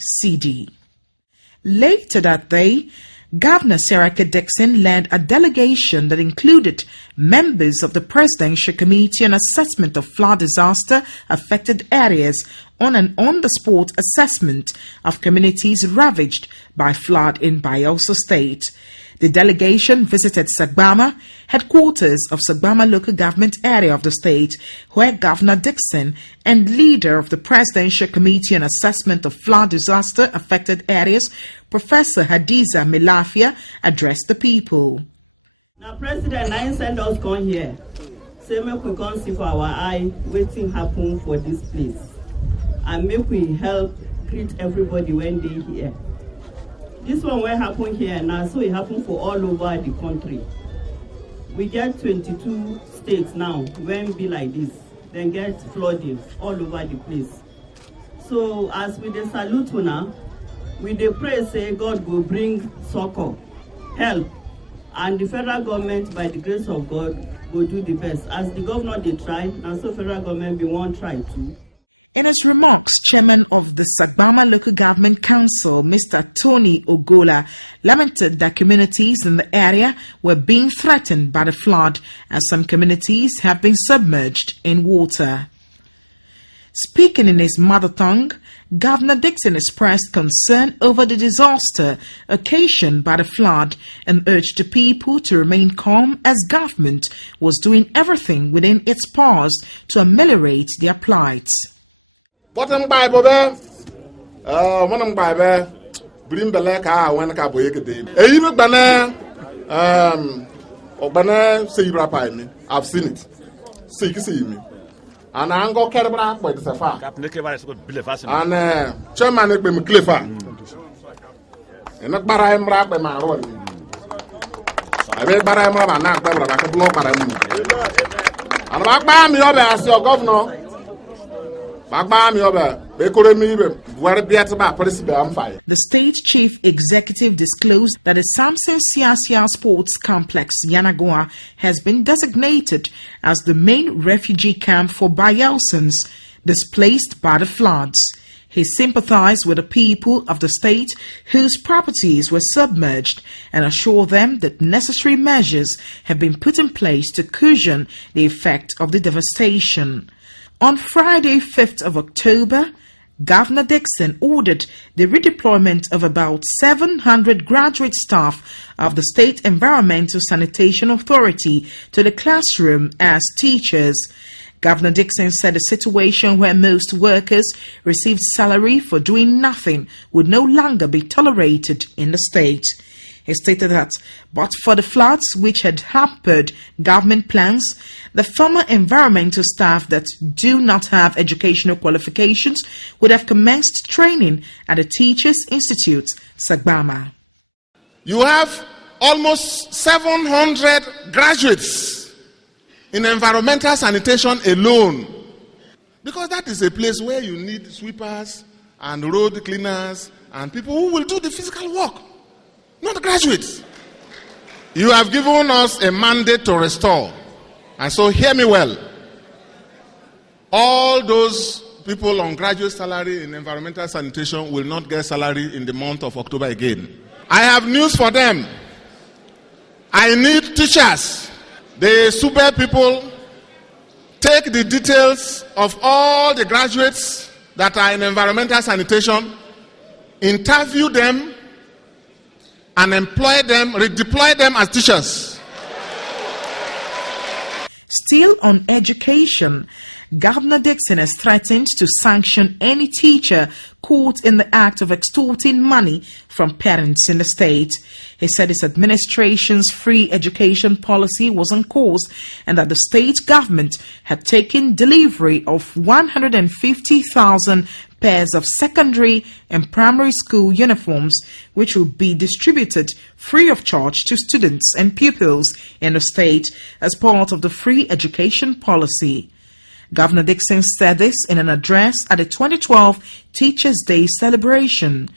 CD. Later that day, Governor Saraka Dixon led a delegation that included members of the Presidential Committee on Assessment of Flood Disaster Affected Areas on an on-the-spot assessment of communities ravaged by flood in Bayelsa State. The delegation visited Sagbama, headquarters of Sagbama local government area of the state, where Governor Dixon and leader of the Presidential Committee on Assessment of Flood Disaster Affected Areas, Professor Hadiza Milafia, addressed the people. Now, President, I send us come here. Say, make we come see for our eye waiting happen for this place. And make we help greet everybody when they here. This one will happen here now, so it happen for all over the country. We get 22 states now, when be like this, then get flooding all over the place. So as we dey salute now, we dey pray say God will bring succor, help, and the federal government, by the grace of God, will do the best. As the governor dey try, and so federal government be one try too. In his remarks, Chairman of the Sagbama Local Government Council, Mr. Tony Ogola, lamented that communities in the area were being threatened by the flood, as some communities have been submerged in water. Speaking in his mother tongue, Governor Dixon expressed concern over the disaster occasioned by the flood and urged the people to remain calm, as government was doing everything within its powers to ameliorate their plight. Bottom Bible, one Bible, bring the lake when I can break it. Even banana, or banana, say rapine. I've seen it. See me. And I'm going to carry back by the Safa. And Chairman, I'm Cliffer. And not Baram rap by my road. I read Baram and not like a blow Baram. And back by me over as your governor. The state chief executive disclosed that the Samson Siasia Sports Complex, Yenagoa, has been designated as the main refugee camp for Bayelsans displaced by the floods. He sympathized with the people of the state whose properties were submerged and assured them that necessary measures have been put in place to cushion the effect of the devastation. On Friday, 5th of October, Governor Dixon ordered the redeployment of about 700 graduate staff of the State Environmental Sanitation Authority to the classroom as teachers. Governor Dixon said a situation where most workers received salary for doing nothing would no longer be tolerated in the state. He stated that, but for the floods which had hampered government plans, the former environmental staff that do not have educational qualifications would have commenced training at the Teachers Institute, Sagbama. You have almost 700 graduates in environmental sanitation alone, because that is a place where you need sweepers and road cleaners and people who will do the physical work. Not graduates. You have given us a mandate to restore. And so hear me well. All those people on graduate salary in environmental sanitation will not get salary in the month of October again. I have news for them. I need teachers. The super people take the details of all the graduates that are in environmental sanitation, interview them, and employ them, redeploy them as teachers. Still on education, Governor Dixon has threatened to sanction any teacher caught in the act of extorting money from parents in the state. He said his administration's free education policy was on course and that the state government had taken delivery of 150,000 pairs of secondary and primary school uniforms, which will be distributed free of charge to students and pupils in the state as part of the free education policy. Governor Dixon said this in an address at the 2012 Teachers' Day celebration.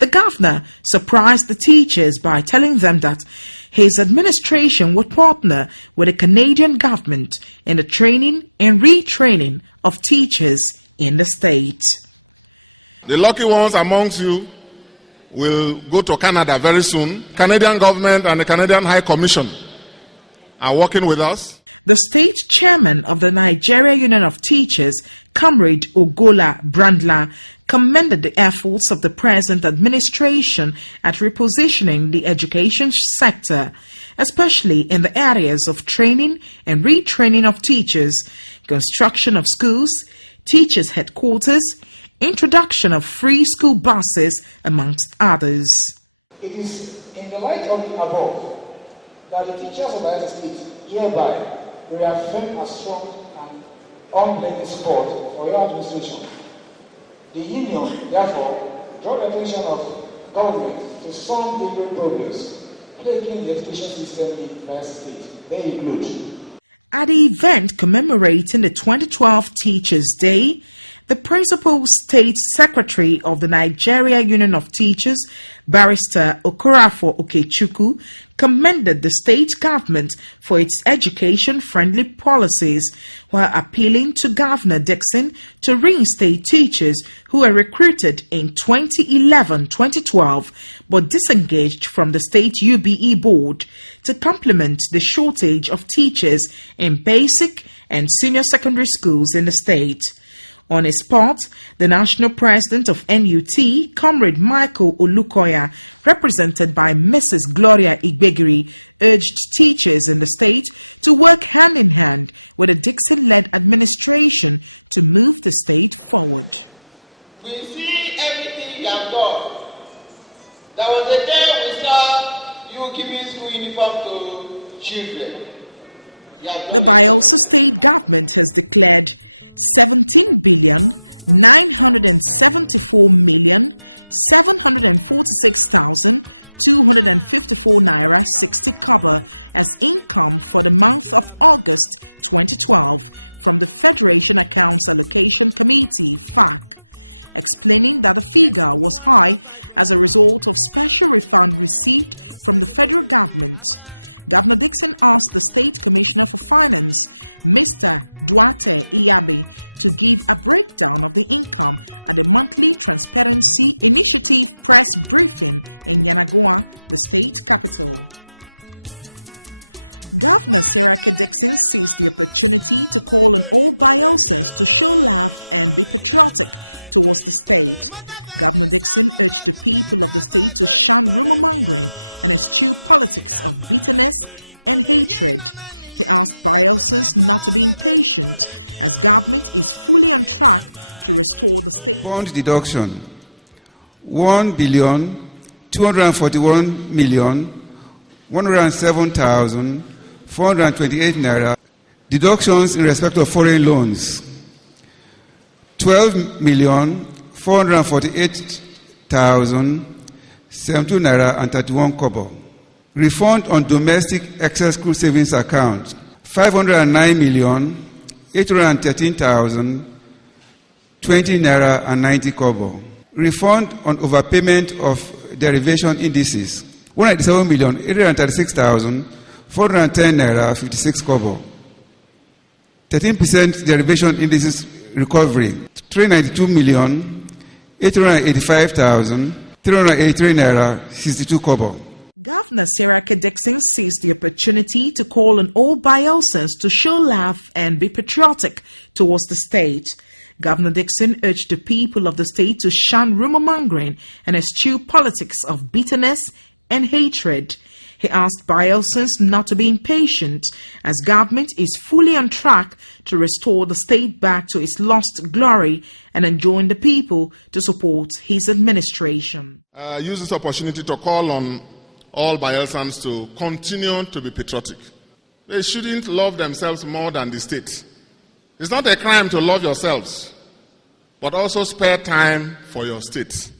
The governor surprised the teachers by telling them that his administration would partner with the Canadian government in the training and retraining of teachers in the state. The lucky ones amongst you will go to Canada very soon. Canadian government and the Canadian High Commission are working with us. The state chairman of the Nigeria Union of Teachers, Comrade Ogola Brandla, commended the efforts of the present administration at repositioning the education sector, especially in the areas of training and retraining of teachers, construction of schools, teachers' headquarters, introduction of free school buses, amongst others. It is in the light of the above that the teachers of Bayelsa State hereby reaffirm a strong and unblemished support for your administration. The Union, therefore, draws the attention of government to some legal progress plaguing the education system in Bayelsa State. They include: at the event commemorating the 2012 Teachers' Day, the Principal State Secretary of the Nigeria Union of Teachers, Barrister Okorafo Okechukwu, commended the state government for its education-friendly policies, while appealing to Governor Dixon to reinstate teachers who were recruited in 2011-2012 but disengaged from the state UBE board to complement the shortage of teachers in basic and senior secondary schools in the state. On his part, the national president of NUT, Comrade Michael Olukoya, represented by Mrs. Gloria Igbegiri, urged teachers in the state to work hand in hand with the Dixon-led administration to move the state forward. We see everything you have done. There was a day we saw you giving school uniform to children. The Bayelsa State government has declared 17,974,746,254 naira 60 kobo as income for the month of August 2012 from the Federation Accounts Allocation Committee (FAC), explaining that the figure was high as a result of special refund received from the federal government. Governor Dixon asked the State Commissioner for Finance, Mr. Duarte Iyabe, to give a breakdown of the income at the monthly Transparency Initiative press briefing in Yenagoa, the state capital. Governor Serake Dixon seized the opportunity to call on all Bayelsans to show love and be patriotic towards the state. Governor Dixon urged the people of the state to shun rumor-mongering and eschew politics of bitterness and hatred. He asked Bayelsans not to be impatient as government is fully on track to restore the state. Fund deduction 1,241,107,428 naira. Deductions in respect of foreign loans 12,448,072 naira and 31 kobo. Refund on domestic excess crude savings account 509,813,020 naira and 90 kobo. Refund on overpayment of derivation indices 197,836,410 naira 56 kobo. 13% derivation indices recovery 392,885,383 naira 62 kobo. Governor Serake Dixon seized the opportunity to call on all Bayelsans to show love and be patriotic towards the state. Governor Dixon urged the people of the state to shun rumor-mongering and eschew politics of bitterness and hatred. He asked Bayelsans not to be impatient as government is fully on track to restore the state back to its lost glory and enjoin the people to support his administration. Use this opportunity to call on all Bayelsans to continue to be patriotic. They shouldn't love themselves more than the state. It's not a crime to love yourselves, but also spare time for your state.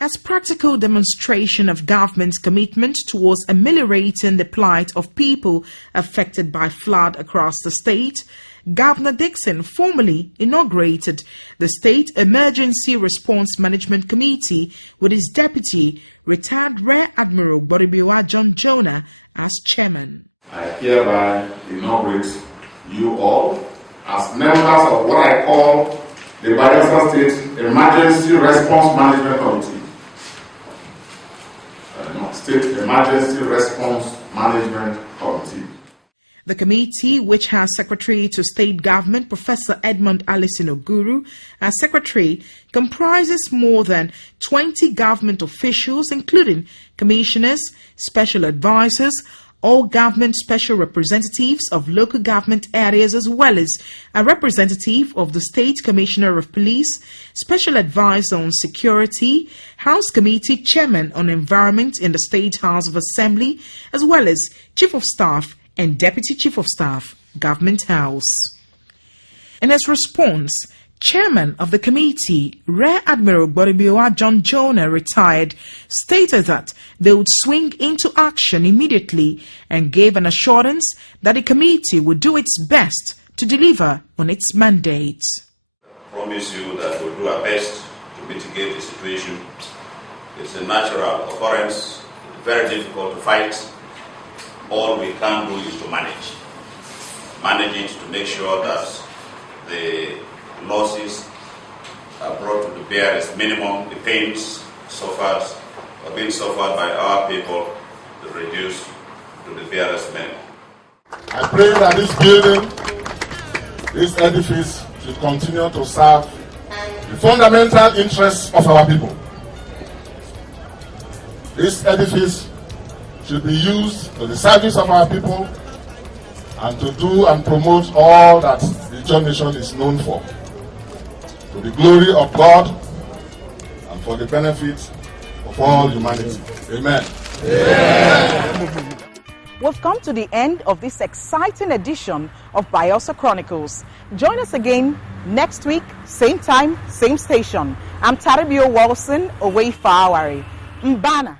As practical demonstration of government's commitment towards ameliorating the plight of people affected by flood across the state, Governor Dixon formally inaugurated the State Emergency Response Management Committee with his deputy, retired Rear Admiral Boribiwa John Jonah, as chairman. I hereby inaugurate you all as members of what I call the Bayelsa State Emergency Response Management Committee. State Emergency Response Management Committee. The committee, which has Secretary to State Government Professor Edmund Alison Oguru as Secretary, comprises more than 20 government officials, including commissioners, special advisors, all government special representatives of local government areas, as well as a representative of the State Commissioner of Police, Special Advisor on Security, House Committee Chairman on Environment in the State House of Assembly, as well as Chief of Staff and Deputy Chief of Staff, Government House. In his response, Chairman of the committee, Rear Admiral Boribioa John Jonah, retired, stated that they would swing into action immediately and gave an assurance that the committee would do its best to deliver on its mandate. I promise you that we'll do our best to mitigate the situation. It's a natural occurrence, very difficult to fight. All we can do is to manage. Manage it to make sure that the losses are brought to the barest minimum. The pains being suffered by our people to reduce to the barest minimum. I pray that this building, this edifice, should continue to serve the fundamental interests of our people. This edifice should be used to the service of our people and to do and promote all that the John Nation is known for, to the glory of God and for the benefit of all humanity. Amen. Amen. We've come to the end of this exciting edition of Bayelsa Chronicles. Join us again next week, same time, same station. I'm Taribio Wilson, away Fawari. Mbana.